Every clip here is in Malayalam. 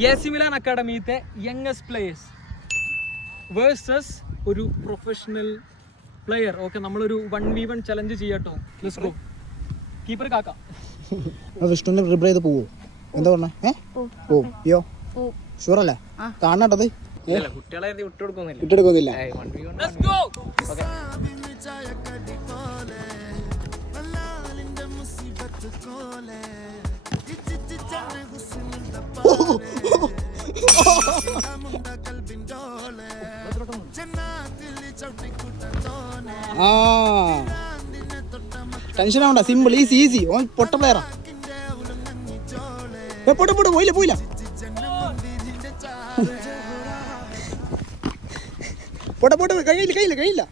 AC Milan അക്കാഡമിയിലത്തെ യങ്ങസ്റ്റ് പ്ലേയേഴ്സ് വേഴ്സസ് ഒരു പ്രൊഫഷണൽ പ്ലെയർ. ഓക്കെ, നമ്മളൊരു 1v1 ചലഞ്ച് ചെയ്യാട്ടോ. Let's go. കീപ്പർ കാക്ക വിഷ്ണുവിന്റെ പ്രിപ്പയർ ചെയ്ത് പോവോ? എന്താ പറഞ്ഞേ? പോവും. യോ ഷുവറല്ലേ? കാണാട്ടത് കുട്ടികളെ വിട്ടുകൊടുക്കുന്നില്ല. Let's go. ടെൻഷൻ ആവണ്ട, സിമ്പിൾ, ഈസി ഈസി. ഓൻ പൊട്ട പ്ലെയറാ. പോട്ടെ പോയില്ല പോട്ടെ കഴിയില്ല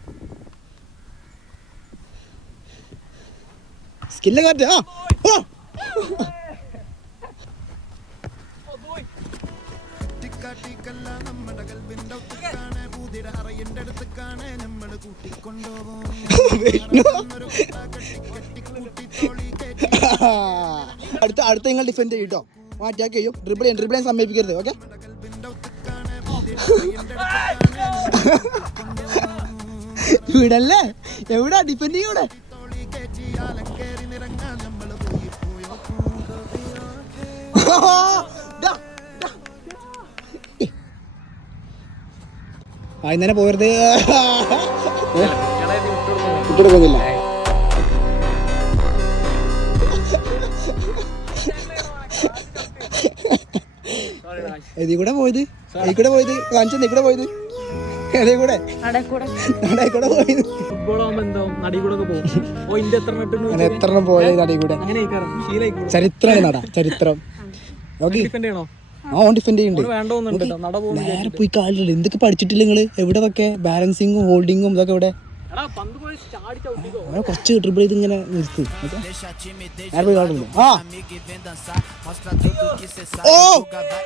സ്കില്ല് കാറ്റ്. അടുത്ത നിങ്ങൾ ഡിഫെൻഡ് ചെയ്യും കേട്ടോ. മാറ്റിയാക്കി ചെയ്യും. ഡ്രിബിൾ ചെയ്യാൻ സമ്മതിപ്പിക്കരുത്. ഓക്കെ, വീടല്ലേ? എവിടാ ഡിഫെൻഡ് ചെയ്യൂടെ? ഇന്നലെ പോയത് വിട്ടെടുക്കുന്നില്ല. ഇതിൽ കൂടെ പോയത് കാണിച്ചു. കൂടെ പോയത് എത്രണ്ണം പോയത് നടീ കൂടെ. ചരിത്രം ഡിഫെൻഡ് ചെയ്യുന്നുണ്ട്. നേരെ പോയി കാലില്ല. എന്തൊക്കെ പഠിച്ചിട്ടില്ല നിങ്ങള്? എവിടെയൊക്കെ ബാലൻസിങ്ങും ഹോൾഡിങ്ങും ഇതൊക്കെ ഇവിടെ കുറച്ച് ട്രിപ്പിൾ ചെയ്ത് ഇങ്ങനെ നിർത്തും. പോയി കാണുന്നു.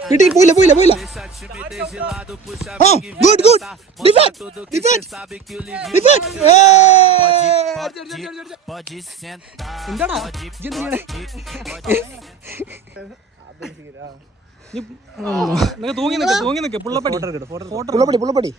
കിട്ടി. പോയില്ല. ഗുഡ്. എന്താടാ തൂങ്ങി നിൽക്ക് പുള്ളപ്പടി.